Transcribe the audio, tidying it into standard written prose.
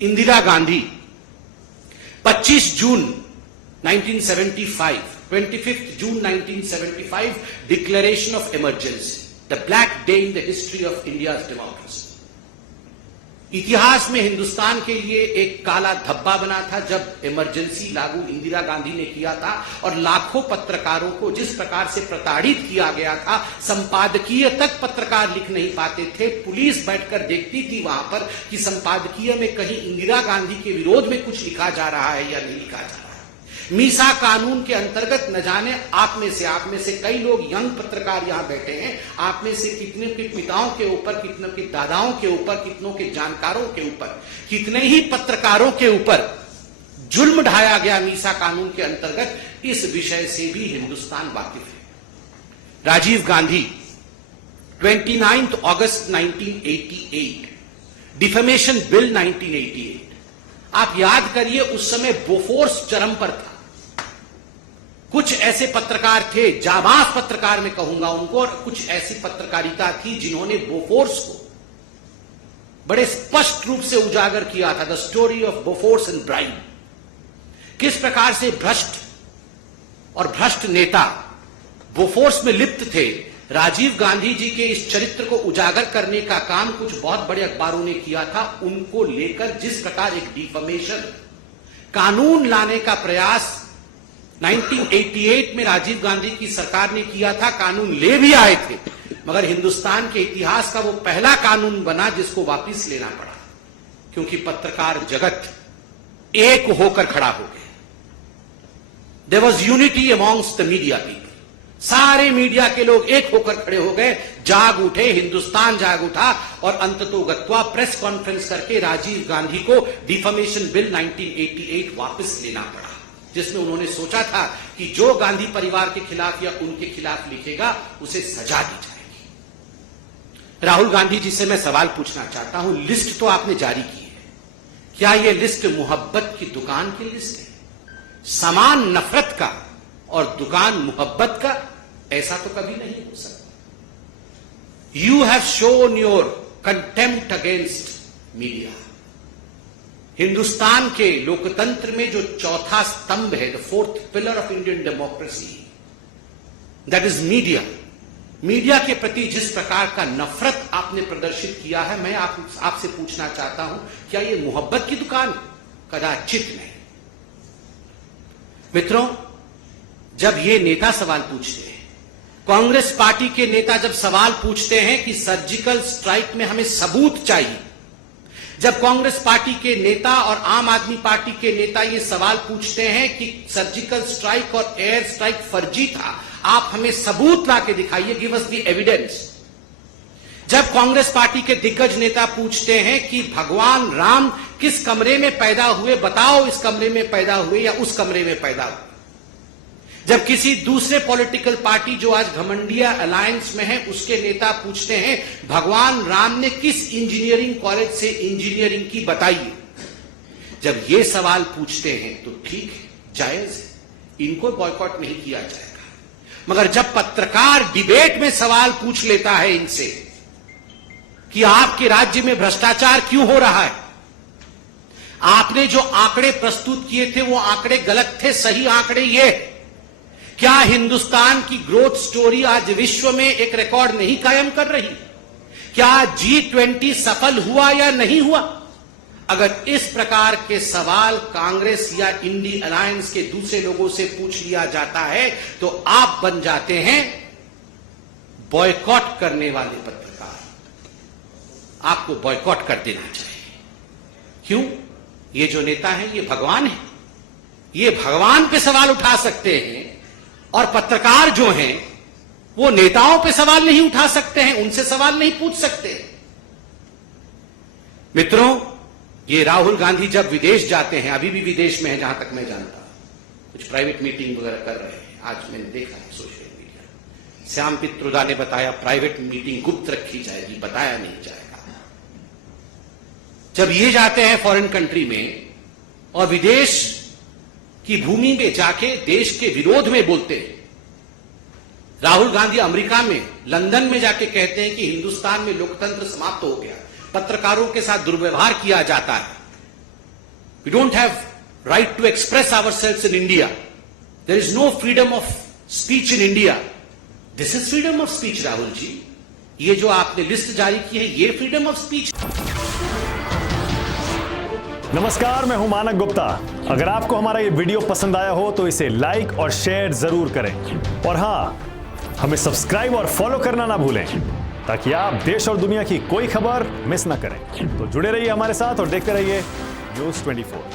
Indira Gandhi 25 June 1975, 25th June 1975, Declaration of Emergency, the black day in the history of India's democracy. इतिहास में हिंदुस्तान के लिए एक काला धब्बा बना था जब इमरजेंसी लागू इंदिरा गांधी ने किया था और लाखों पत्रकारों को जिस प्रकार से प्रताड़ित किया गया था, संपादकीय तक पत्रकार लिख नहीं पाते थे। पुलिस बैठकर देखती थी वहां पर कि संपादकीय में कहीं इंदिरा गांधी के विरोध में कुछ लिखा जा रहा है या नहीं लिखा जा रहा है। मीसा कानून के अंतर्गत न जाने आप में से कई लोग यंग पत्रकार यहां बैठे हैं, आप में से कितने के पिताओं के ऊपर, कितनों के दादाओं के ऊपर, कितनों के जानकारों के ऊपर, कितने ही पत्रकारों के ऊपर जुल्म ढाया गया मीसा कानून के अंतर्गत, इस विषय से भी हिंदुस्तान वाकिफ है। राजीव गांधी 29 अगस्त 1988, डिफेमेशन बिल 1988, आप याद करिए उस समय बोफोर्स चरम पर था। कुछ ऐसे पत्रकार थे, जाबाज पत्रकार मैं कहूंगा उनको, और कुछ ऐसी पत्रकारिता थी जिन्होंने बोफोर्स को बड़े स्पष्ट रूप से उजागर किया था। The story of Bofors and bribe, किस प्रकार से भ्रष्ट और भ्रष्ट नेता बोफोर्स में लिप्त थे। राजीव गांधी जी के इस चरित्र को उजागर करने का काम कुछ बहुत बड़े अखबारों ने किया था। उनको लेकर जिस प्रकार एक डिफेमेशन कानून लाने का प्रयास 1988 में राजीव गांधी की सरकार ने किया था, कानून ले भी आए थे, मगर हिंदुस्तान के इतिहास का वो पहला कानून बना जिसको वापस लेना पड़ा, क्योंकि पत्रकार जगत एक होकर खड़ा हो गया। There was unity amongst the media people, सारे मीडिया के लोग एक होकर खड़े हो गए, जाग उठे, हिंदुस्तान जाग उठा और अंततोगत्वा प्रेस कॉन्फ्रेंस करके राजीव गांधी को डिफेमेशन बिल 1988 वापस लेना पड़ा, जिसमें उन्होंने सोचा था कि जो गांधी परिवार के खिलाफ या उनके खिलाफ लिखेगा उसे सजा दी जाएगी। राहुल गांधी जी से मैं सवाल पूछना चाहता हूं, लिस्ट तो आपने जारी की है, क्या यह लिस्ट मोहब्बत की दुकान की लिस्ट है? सामान नफरत का और दुकान मोहब्बत का? ऐसा तो कभी नहीं हो सकता। You have shown your contempt against media. Hindustan के लोकतंत्र में जो चौथा स्तंभ है, the fourth pillar of Indian democracy, that is media. Media के प्रति जिस प्रकार का नफरत आपने प्रदर्शित किया है, मैं आपसे पूछना चाहता हूं, क्या यह मोहब्बत की दुकान? कदाचित नहीं। मित्रों, जब ये नेता सवाल पूछते हैं, कांग्रेस पार्टी के नेता जब सवाल पूछते हैं कि सर्जिकल स्ट्राइक में हमें सबूत चाहिए, जब कांग्रेस पार्टी के नेता और आम आदमी पार्टी के नेता ये सवाल पूछते हैं कि सर्जिकल स्ट्राइक और एयर स्ट्राइक फर्जी था, आप हमें सबूत ला के दिखाइए, गिव अस द एविडेंस। जब कांग्रेस पार्टी के दिग्गज नेता पूछते हैं कि भगवान राम किस कमरे में पैदा हुए, बताओ इस कमरे में पैदा हुए या उस कमरे में पैदा हुए। जब किसी दूसरे पॉलिटिकल पार्टी जो आज घमंडिया अलायंस में है उसके नेता पूछते हैं भगवान राम ने किस इंजीनियरिंग कॉलेज से इंजीनियरिंग की, बताइए। जब ये सवाल पूछते हैं तो ठीक है, जायज है, इनको बॉयकॉट नहीं किया जाएगा। मगर जब पत्रकार डिबेट में सवाल पूछ लेता है इनसे कि आपके राज्य में भ्रष्टाचार क्यों हो रहा है, आपने जो आंकड़े प्रस्तुत किए थे वो आंकड़े गलत थे, सही आंकड़े ये, क्या हिंदुस्तान की ग्रोथ स्टोरी आज विश्व में एक रिकॉर्ड नहीं कायम कर रही? क्या G20 सफल हुआ या नहीं हुआ? अगर इस प्रकार के सवाल कांग्रेस या इंडी अलायंस के दूसरे लोगों से पूछ लिया जाता है तो आप बन जाते हैं बॉयकॉट करने वाले पत्रकार। आपको बॉयकॉट कर देना चाहिए। क्यों? ये जो नेता है ये भगवान है, ये भगवान पे सवाल उठा सकते हैं और पत्रकार जो हैं वो नेताओं पे सवाल नहीं उठा सकते हैं, उनसे सवाल नहीं पूछ सकते। मित्रों, ये राहुल गांधी जब विदेश जाते हैं, अभी भी विदेश में है जहां तक मैं जानता हूं, कुछ प्राइवेट मीटिंग वगैरह कर रहे हैं, आज मैंने देखा है सोशल मीडिया। श्याम पित्रोदा ने बताया प्राइवेट मीटिंग गुप्त रखी जाएगी, बताया नहीं जाएगा। जब ये जाते हैं फॉरेन कंट्री में और विदेश की भूमि में जाके देश के विरोध में बोलते हैं, राहुल गांधी अमेरिका में, लंदन में जाके कहते हैं कि हिंदुस्तान में लोकतंत्र समाप्त हो गया, पत्रकारों के साथ दुर्व्यवहार किया जाता है, We don't have right to express ourselves in India. There is no freedom of speech in India. This is freedom of speech, Rahul ji. ये जो आपने लिस्ट जारी की है, ये फ्रीडम ऑफ स्पीच। नमस्कार, मैं हूं मानक गुप्ता। अगर आपको हमारा ये वीडियो पसंद आया हो तो इसे लाइक और शेयर जरूर करें, और हां, हमें सब्सक्राइब और फॉलो करना ना भूलें ताकि आप देश और दुनिया की कोई खबर मिस ना करें। तो जुड़े रहिए हमारे साथ और देखते रहिए न्यूज़ 24।